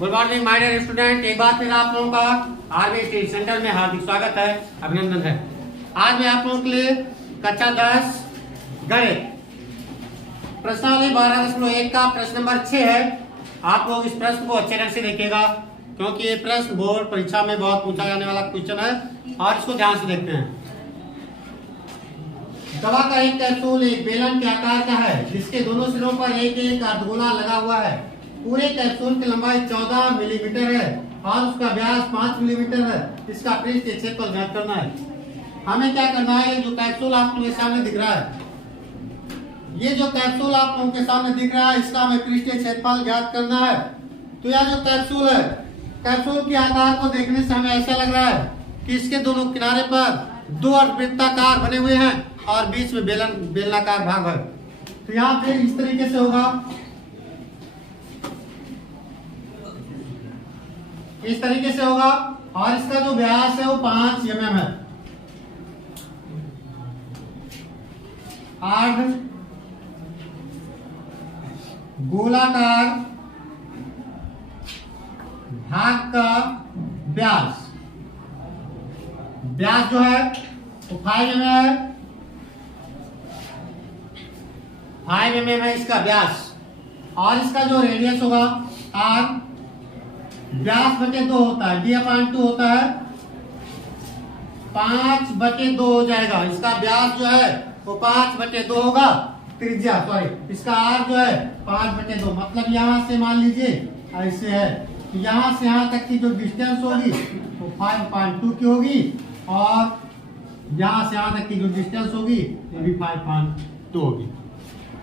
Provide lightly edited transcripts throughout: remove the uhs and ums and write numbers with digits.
Good morning my dear student. एक बार फिर आप लोगों का आरबी स्टडी सेंटर में हार्दिक स्वागत है, अभिनंदन है। आज मैं आप लोगों के लिए कक्षा 10 गणित प्रश्नावली 12.1 का प्रश्न नंबर 6 है। आप लोग इस प्रश्न को अच्छे ढंग से देखिएगा क्योंकि ये प्रश्न बोर्ड परीक्षा में बहुत पूछा जाने वाला क्वेश्चन है और इसको ध्यान से देखते हैं। दवा का एक कैप्सूल एक बेलन के आकार का है जिसके दोनों सिरों पर एक एक अर्धगोला लगा हुआ है। पूरे कैप्सूल की लंबाई 14 मिलीमीटर है और उसका व्यास 5 मिलीमीटर है। इसका पृष्ठ क्षेत्रफल ज्ञात करना है। हमें क्या करना है, जो कैप्सूल आप लोगों के सामने दिख रहा है, ये जो कैप्सूल आप लोगों के सामने दिख रहा है, इसका हमें पृष्ठीय क्षेत्रफल ज्ञात करना है। तो यह जो कैप्सूल है, कैप्सूल के आकार को देखने से हमें ऐसा लग रहा है कि इसके दोनों किनारे पर दो अर्धवृत्ताकार बने हुए हैं और बीच में बेलनाकार भाग है। तो यहाँ पे इस तरीके से होगा, इस तरीके से होगा और इसका जो व्यास है वो 5 mm है। अर्ध गोलाकार भाग का व्यास जो है वो 5 mm है। 5 mm है इसका व्यास और इसका जो रेडियस होगा r, व्यास बटे 2 होता है, d/2 होता है, 5/2 हो जाएगा। इसका व्यास जो है वो 5/2 होगा। त्रिज्या इसका r जो है 5/2, मतलब यहां से मान लीजिए ऐसे है, तो यहां से यहां तक की जो डिस्टेंस होगी वो 5.2 की होगी और यहां से यहां तक की जो डिस्टेंस होगी ये भी 5.2 होगी।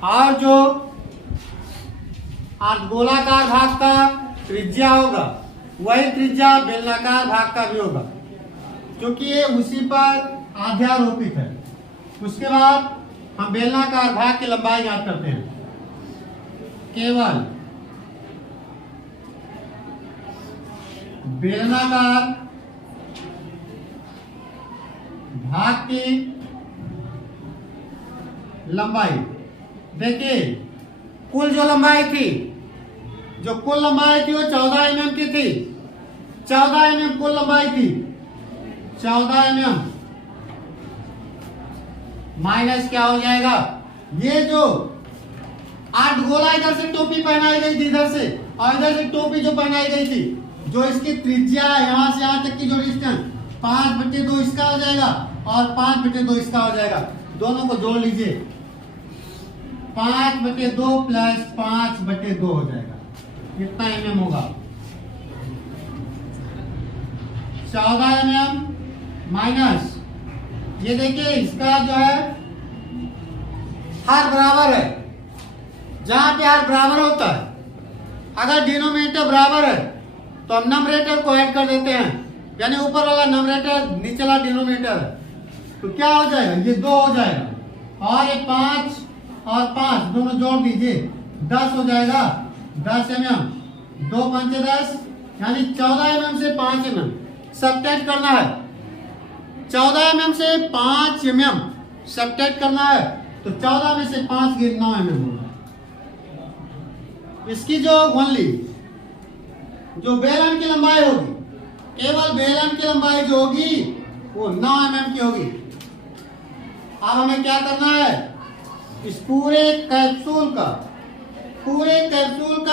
और जो अर्धगोलाकार भाग का त्रिज्या होगा वही त्रिज्या बेलनाकार भाग का भी होगा क्योंकि ये उसी पर अध्यारोपित है। उसके बाद हम बेलनाकार भाग की लंबाई ज्ञात करते हैं। केवल बेलनाकार भाग की लंबाई, देखिए कुल जो लंबाई थी, जो कुल लंबाई थी वो 14 mm की थी। 14 mm कुल लंबाई थी। 14 mm माइनस क्या हो जाएगा, ये जो अर्धगोला इधर से टोपी पहनाई गई थी, इधर से और इधर से टोपी जो पहनाई गई थी, जो इसकी त्रिज्या यहां से यहां तक की जो डिस्टेंस 5/2 इसका हो जाएगा और 5/2 इसका हो जाएगा। दोनों को जोड़ लीजिए, 5/2 प्लस 5/2 हो जाएगा। कितना mm होगा, 14 mm माइनस, ये देखिए इसका जो है हर बराबर है। जहां पे हर बराबर होता है, अगर डिनोमिनेटर बराबर है तो हम नंबरेटर को ऐड कर देते हैं, यानी ऊपर वाला नंबरेटर नीचे वाला डिनोमिनेटर है, तो क्या हो जाएगा, ये 2 हो जाएगा और ये 5 और 5 दोनों जोड़ दीजिए, 10 हो जाएगा। 10 mm, 2 5 10, यानी 14 mm से 5 mm सबट्रैक्ट करना है। 14 mm से 5 mm सबट्रैक्ट करना है, तो 14 में से 5 गिर 9 mm होगा। इसकी जो ओनली जो बेलन की लंबाई होगी, केवल बेलन की लंबाई जो होगी वो 9 mm की होगी। अब हमें क्या करना है, इस पूरे कैप्सूल का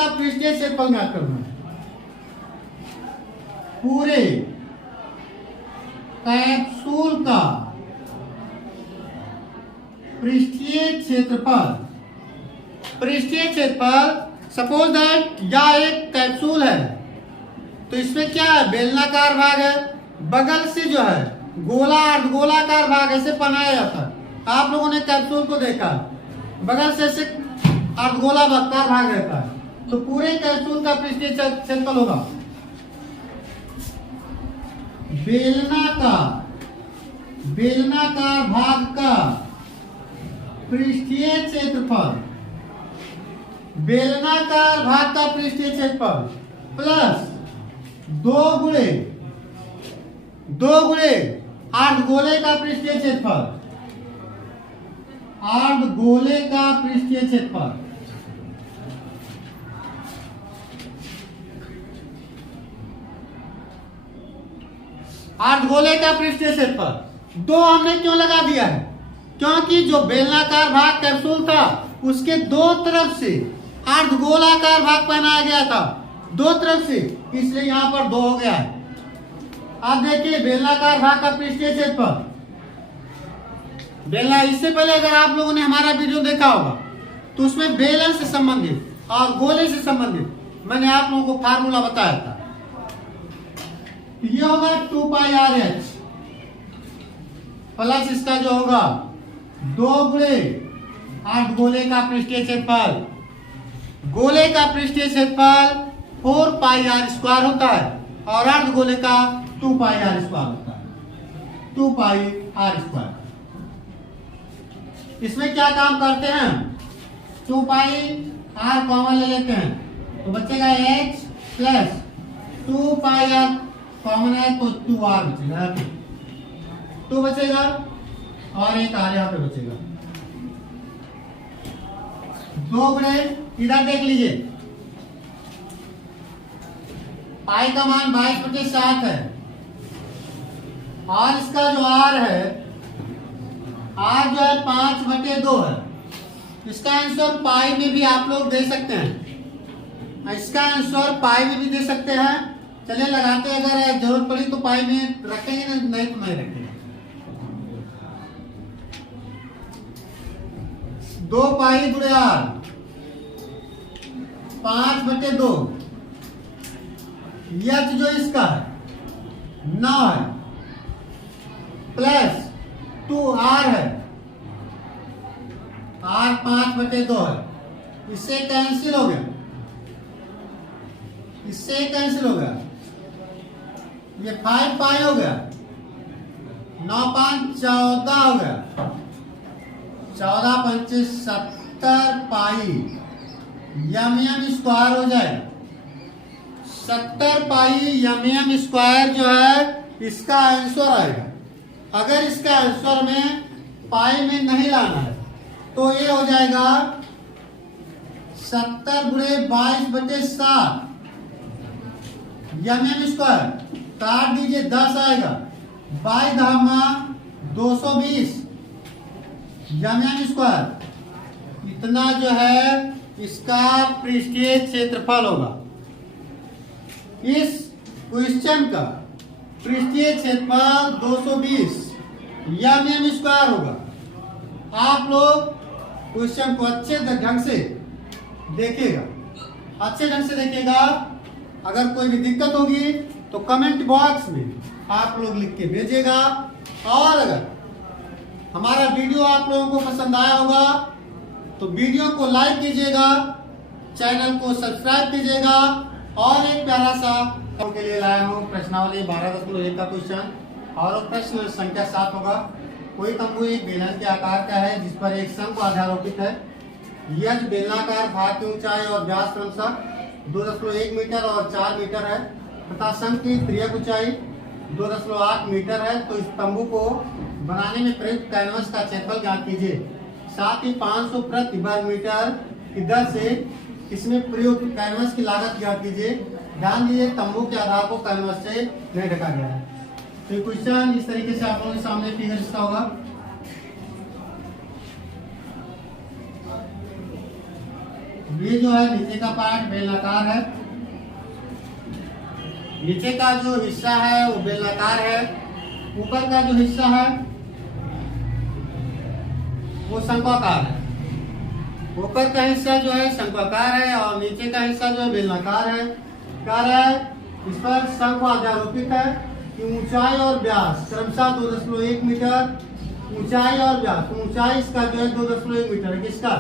पृष्ठीय क्षेत्रफल ज्ञात करना है। पूरे कैप्सूल का पृष्ठीय क्षेत्रफल, सपोज दैट यह एक कैप्सूल है, तो इसमें क्या है, बेलनाकार भाग है, बगल से जो है अर्धगोलाकार भाग ऐसे बनाया जाता है। आप लोगों ने कैप्सूल को देखा, बगल से ऐसे अर्धगोलाकार भाग रहता है, तो पूरे कैप्सूल का पृष्ठीय क्षेत्रफल होगा बेलनाकार भाग का पृष्ठीय क्षेत्रफल, बेलनाकार भाग का पृष्ठीय क्षेत्रफल प्लस 2 गुणे अर्धगोले का पृष्ठीय क्षेत्रफल, अर्धगोले का पृष्ठीय क्षेत्रफल अर्धगोले का पृष्ठीय क्षेत्रफल 2 हमने क्यों लगा दिया है? क्योंकि जो बेलनाकार भाग कैप्सूल था उसके दो तरफ से अर्धगोलाकार भाग पहनाया गया था, दो तरफ से, इसलिए यहां पर 2 हो गया है। अब देखिए बेलनाकार भाग का पृष्ठीय क्षेत्रफल बेलना, इससे पहले अगर आप लोगों ने हमारा वीडियो देखा होगा तो उसमें बेलन से संबंधित और गोले से संबंधित मैंने आप लोगों को फार्मूला बताया था। ये होगा 2 पाई आर एच प्लस इसका जो होगा 2 गुणे अर्धगोले का पृष्ठीय क्षेत्रफल, गोले का पृष्ठीय क्षेत्रफल 4 पाई आर स्क्वायर होता है और अर्धगोले का 2 पाई आर स्क्वायर होता है, 2 पाई आर स्क्वायर। इसमें क्या काम करते हैं? 2 पाई आर कॉमन ले लेते हैं तो बचेगा h plus 2 pi r common है तो 2r बचेगा, 2 बचेगा और एक आर यहाँ पे बचेगा। 2 गुणे इधर देख लीजिए, पाई का मान 22/7 है और इसका जो r है, r जो है 5/2 है। इसका आंसर पाई में भी आप लोग दे सकते हैं, इसका आंसर पाई में भी दे सकते हैं। चलिए लगाते हैं, अगर जरूरत पड़ी तो पाई में रखेंगे, नहीं तो नहीं रखेंगे। 2 पाई गुणे r 5/2, यह जो इसका है 9 है प्लस 2r है, r 5/2 है, इससे कैंसिल हो गया, इससे कैंसिल हो गया, ये 5 पाई हो गया, 9 5 14 हो गया, 14 5 70 पाई, यम स्क्वायर हो जाएगा। 70 पाई यम स्क्वायर जो है इसका आंसर आएगा। अगर इसका आंसर में पाई में नहीं लाना है तो ये हो जाएगा 70 गुणे 22/7 यम स्क्वायर, काट दीजिए 10 आएगा, 22 धामा 220 यम स्क्वायर, इतना जो है इसका पृष्ठीय क्षेत्रफल होगा। इस क्वेश्चन का पृष्ठीय क्षेत्रफल 220 यम स्क्वायर होगा। आप लोग क्वेश्चन को अच्छे ढंग से देखिएगा, अच्छे ढंग से देखिएगा। अगर कोई भी दिक्कत होगी तो कमेंट बॉक्स में आप लोग लिख के भेजिएगा। और अगर हमारा वीडियो आप लोगों को पसंद आया होगा तो वीडियो को लाइक कीजिएगा, चैनल को सब्सक्राइब कीजिएगा। और एक प्यारा सा के लिए लाया हूँ प्रश्नावली 12.1 का क्वेश्चन, और प्रश्न संख्या 7 होगा। कोई तंबू एक बेलन के आकार का है जिस पर एक शंकु आधारोपित है। यदि बेलनाकार भाग की ऊंचाई और व्यास क्रमशः 2.1 मीटर और 4 मीटर है तथा शंकु की त्रियक ऊंचाई 2.8 मीटर है, तो इस तंबू को बनाने में प्रयुक्त कैनवस का क्षेत्रफल ज्ञात कीजिए। साथ ही 500 प्रति वर्ग मीटर की दर से इसमें प्रयुक्त कैनवस की लागत ज्ञात कीजिए। ध्यान दीजिए तंबू के आधार को कैनवस से नहीं ढका गया है। तो क्वेश्चन इस तरीके से आप लोगों के सामने फिगर इसका होगा। ये जो है नीचे का पार्ट बेलनाकार है, नीचे का जो हिस्सा है वो बेलनाकार है, ऊपर का जो हिस्सा है वो शंक्वाकार है। ऊपर का हिस्सा जो है शंक्वाकार है और नीचे का हिस्सा जो है बेलनाकार है। क्या है? इस पर शंकु आधारोपित है कि ऊंचाई और व्यास क्रमशः 2.1 मीटर, ऊंचाई और व्यास, ऊंचाई इसका जो है 2.1 मीटर है। किसका?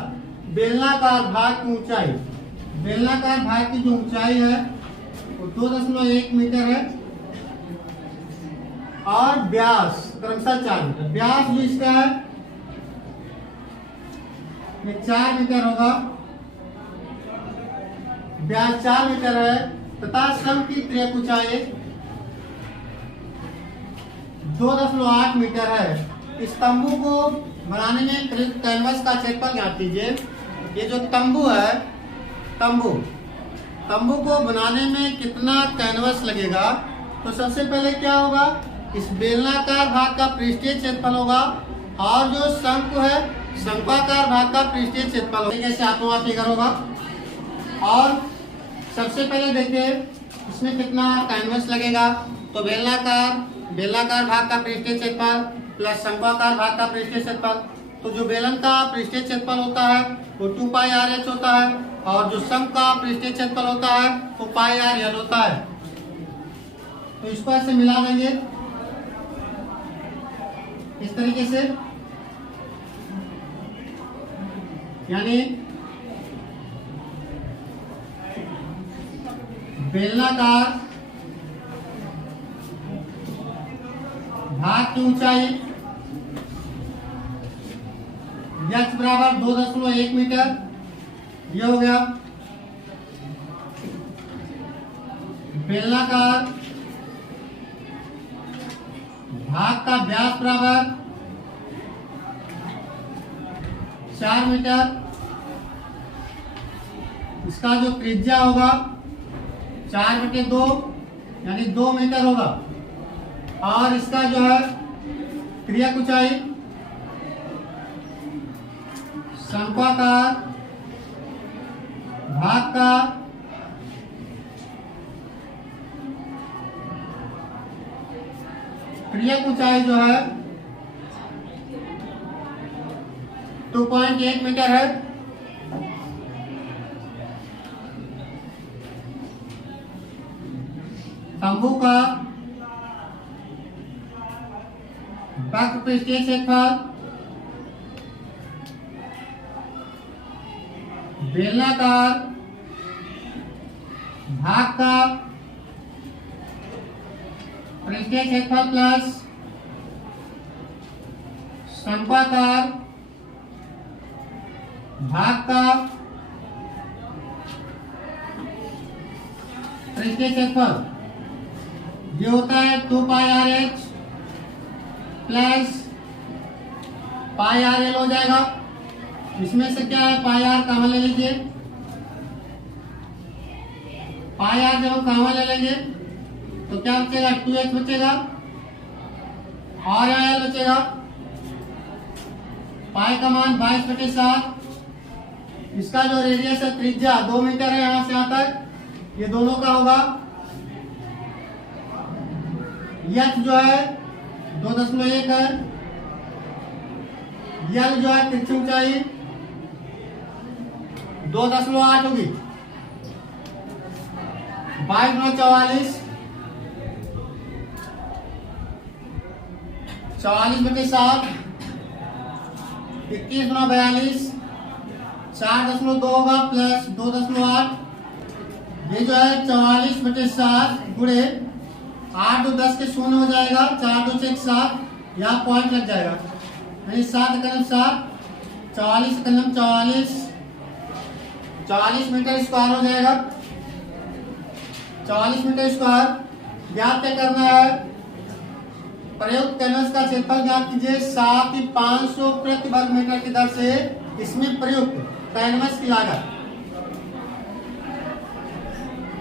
बेलनाकार भाग की ऊंचाई, बेलनाकार भाग की जो ऊंचाई है वो 2.1 मीटर है और व्यास क्रमशः 4 मीटर। व्यास जो इसका है ये 4 मीटर होगा, व्यास 4 मीटर है तथा शंकु की त्रियक ऊंचाई 2.8 मीटर है। इस तंबू को बनाने में प्रयुक्त कैनवस का क्षेत्रफल ज्ञात कीजिए। ये जो तंबू है, तंबू को बनाने में कितना कैनवस लगेगा? तो सबसे पहले क्या होगा, इस बेलनाकार भाग का पृष्ठीय क्षेत्रफल होगा और जो शंकु है शंक्वाकार भाग का पृष्ठीय क्षेत्रफल होगा। कैसे हाथों हाथ फिगर होगा। और सबसे पहले देखिए इसमें कितना कैनवस लगेगा। तो बेलनाकार भाग का पृष्ठीय क्षेत्रफल प्लस शंक्वाकार भाग का पृष्ठीय क्षेत्रफल। तो जो बेलन का पृष्ठीय क्षेत्रफल होता है वो 2πr(h) होता है और जो शंकु का पृष्ठीय क्षेत्रफल होता है वो πr(l) होता है। तो इसको ऐसे मिला देंगे इस तरीके से, यानी बेलनाकार भाग की ऊंचाई h बराबर 2.1 मीटर, ये हो गया। बेलनाकार भाग का व्यास बराबर 4 मीटर, इसका जो त्रिज्या होगा 4/2 यानी 2 मीटर होगा। और इसका जो है क्रियक ऊंचाई शंक्वाकार भाग का क्रियक ऊंचाई जो है 2.8 मीटर है। तंबू का वक्र पृष्ठीय क्षेत्रफल बेलनाकार भाग का पृष्ठीय क्षेत्रफल प्लस शंक्वाकार भाग का पृष्ठीय क्षेत्रफल ये होता है 2πr(h) प्लस πr(l) हो जाएगा। इसमें से क्या है πr कॉमन ले लीजिए। πr जब हम कॉमन ले लेंगे तो क्या बचेगा 2h बचेगा और l बचेगा। पाई का मान 22/7। इसका जो रेडियस है त्रिज्या 2 मीटर है यहां से यहां तक, ये दोनों का होगा। h जो है 2.1 है, l जो है तिरछी ऊंचाई 2.8 होगी। 22×44 44/7 21×42 4.2 होगा प्लस 2.8। ये जो है 44/7 गुणे 8 2 10 के 0 हो जाएगा। 4 2 6 7 यहाँ पॉइंट लग जाएगा, यानी 7 × 7 44 × 44 40 मीटर स्क्वायर हो जाएगा। 40 मीटर स्क्वायर ज्ञात क्या करना है। प्रयुक्त कैनवस का क्षेत्रफल ज्ञात कीजिए 7,500 प्रति वर्ग मीटर की दर से इसमें प्रयुक्त कैनवस की लागत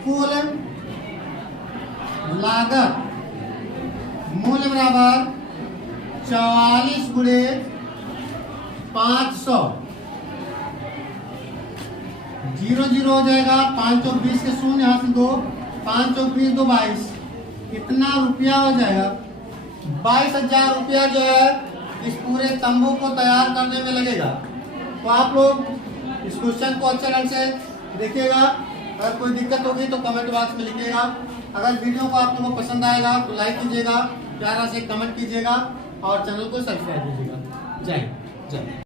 कुल लागत मूल्य बराबर 44 गुणे 500 0 हो जाएगा। 5 और 20 के 0 यहाँ से 2 5 और 20 2 22 कितना रुपया हो जाएगा 22,000 रुपया जो है इस पूरे तंबू को तैयार करने में लगेगा। तो आप लोग इस क्वेश्चन को अच्छे ढंग से देखिएगा। अगर कोई दिक्कत होगी तो कमेंट बॉक्स में लिखिएगा। अगर वीडियो को आप लोगों को पसंद आएगा तो लाइक कीजिएगा, प्यारा से कमेंट कीजिएगा और चैनल को सब्सक्राइब कीजिएगा। जय हिंद।